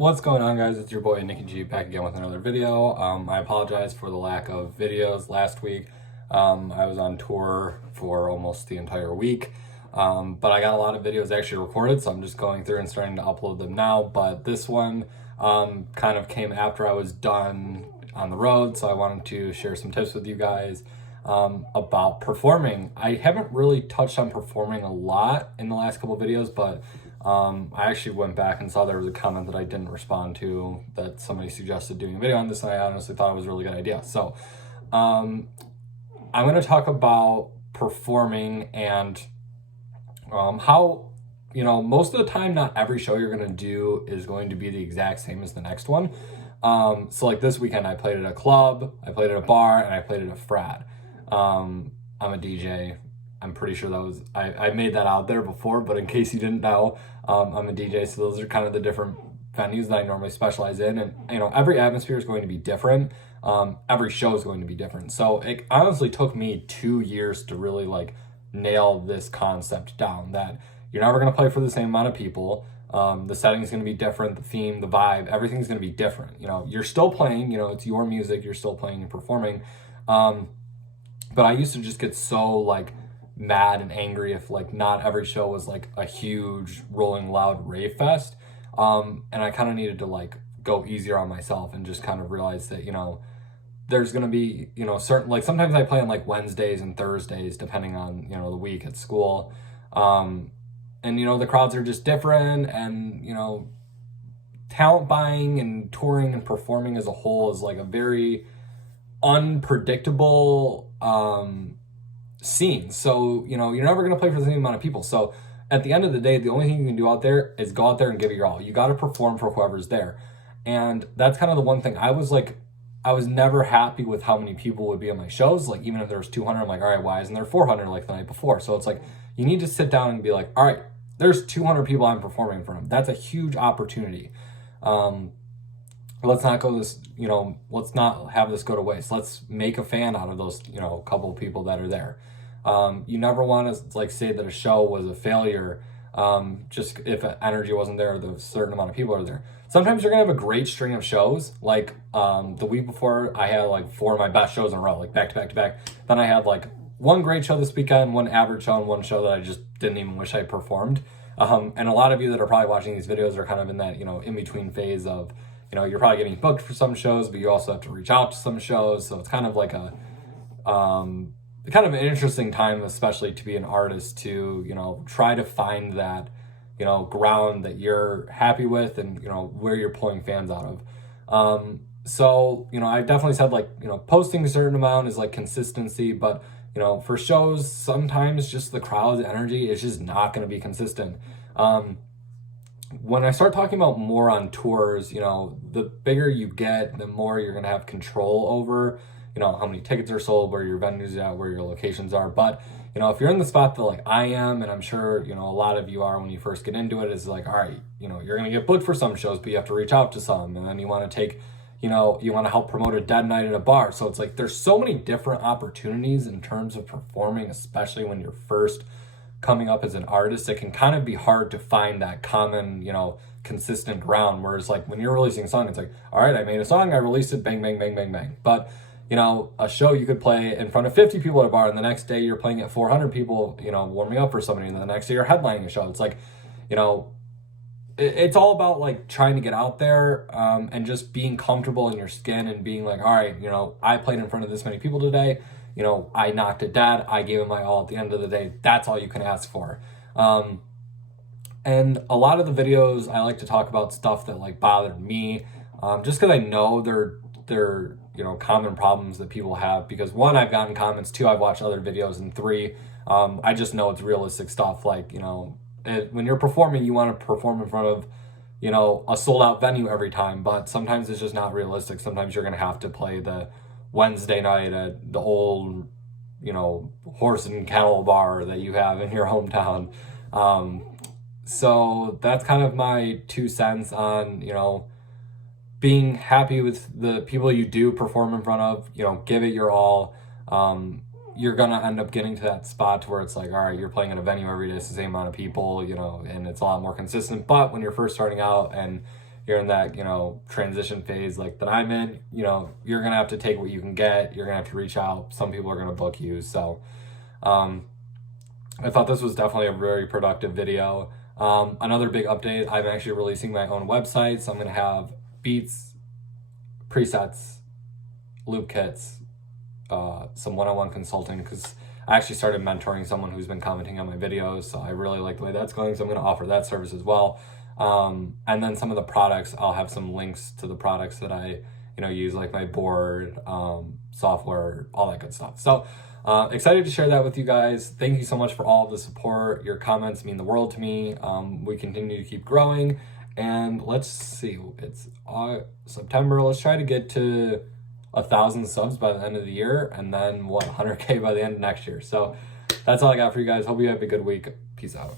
What's going on, guys? It's your boy Nicky G back again with another video. I apologize for the lack of videos last week. I was on tour for almost the entire week, but I got a lot of videos actually recorded, so I'm just going through and starting to upload them now. But this one kind of came after I was done on the road, so I wanted to share some tips with you guys about performing. I haven't really touched on performing a lot in the last couple of videos, but I actually went back and saw there was a comment that I didn't respond to that somebody suggested doing a video on this, and I honestly thought it was a really good idea. So I'm going to talk about performing and how, most of the time, not every show you're going to do is going to be the exact same as the next one. So like this weekend, I played at a club, I played at a bar, and I played at a frat. I'm a DJ. I'm pretty sure that was, I made that out there before, but in case you didn't know, I'm a DJ, so those are kind of the different venues that I normally specialize in. And, every atmosphere is going to be different. Every show is going to be different. So it honestly took me 2 years to really nail this concept down, that you're never going to play for the same amount of people. The setting is going to be different, the theme, the vibe, everything's going to be different. You're still playing, it's your music, you're still playing and performing. But I used to just get so mad and angry if not every show was a huge rolling loud rave fest. And I kind of needed to go easier on myself and just kind of realize that, there's going to be, certain, sometimes I play on Wednesdays and Thursdays, depending on, the week at school. And, the crowds are just different, and, talent buying and touring and performing as a whole is a very unpredictable, scene. So, you're never going to play for the same amount of people. So at the end of the day, the only thing you can do out there is go out there and give it your all. You got to perform for whoever's there. And that's kind of the one thing. I was never happy with how many people would be on my shows. Even if there was 200, I'm like, all right, why isn't there 400 like the night before? So it's you need to sit down and be like, all right, there's 200 people I'm performing in front of. That's a huge opportunity. Let's not go this, let's not have this go to waste. Let's make a fan out of those, couple of people that are there. You never want to say that a show was a failure just if energy wasn't there, the certain amount of people are there. Sometimes you're gonna have a great string of shows. The week before, I had 4 of my best shows in a row, back to back to back. Then I had one great show this weekend, one average show, and one show that I just didn't even wish I performed. And a lot of you that are probably watching these videos are kind of in that in between phase of you're probably getting booked for some shows, but you also have to reach out to some shows. So it's kind of kind of an interesting time, especially to be an artist, to try to find that ground that you're happy with, and where you're pulling fans out of. So I definitely said posting a certain amount is consistency, but for shows, sometimes just the crowd's energy is just not going to be consistent. When I start talking about more on tours, the bigger you get, the more you're going to have control over how many tickets are sold, where your venues are at, where your locations are. But, if you're in the spot that I am, and I'm sure, a lot of you are when you first get into it, is all right, you're going to get booked for some shows, but you have to reach out to some, and then you want to take, you want to help promote a dead night at a bar. So it's there's so many different opportunities in terms of performing, especially when you're first coming up as an artist. It can kind of be hard to find that common, consistent ground. Whereas when you're releasing a song, it's all right, I made a song, I released it, bang, bang, bang, bang, bang. But a show you could play in front of 50 people at a bar, and the next day you're playing at 400 people, warming up for somebody, and then the next day you're headlining a show. It's it's all about trying to get out there, and just being comfortable in your skin, and being all right, I played in front of this many people today, I knocked it dead, I gave it my all. At the end of the day, that's all you can ask for. And a lot of the videos, I like to talk about stuff that bothered me, just because I know they're common problems that people have, because 1, I've gotten comments, 2, I've watched other videos, and 3, I just know it's realistic stuff. When you're performing, you want to perform in front of a sold out venue every time, but sometimes it's just not realistic. Sometimes you're going to have to play the Wednesday night at the old horse and cattle bar that you have in your hometown. So that's kind of my 2 cents on being happy with the people you do perform in front of. Give it your all. You're gonna end up getting to that spot to where it's all right, you're playing at a venue every day, it's the same amount of people, and it's a lot more consistent. But when you're first starting out and you're in that, you know, transition phase like that I'm in, you know, you're going to have to take what you can get. You're going to have to reach out. Some people are going to book you. So I thought this was definitely a very productive video. Another big update, I'm actually releasing my own website. So I'm going to have beats, presets, loop kits, some one-on-one consulting, because I actually started mentoring someone who's been commenting on my videos. So I really like the way that's going. So I'm going to offer that service as well. And then some of the products, I'll have some links to the products that I, you know, use, like my board, software, all that good stuff. So excited to share that with you guys. Thank you so much for all of the support. Your comments mean the world to me. We continue to keep growing, and let's see, it's September. Let's try to get to 1,000 subs by the end of the year, and then 100K by the end of next year. So that's all I got for you guys. Hope you have a good week. Peace out.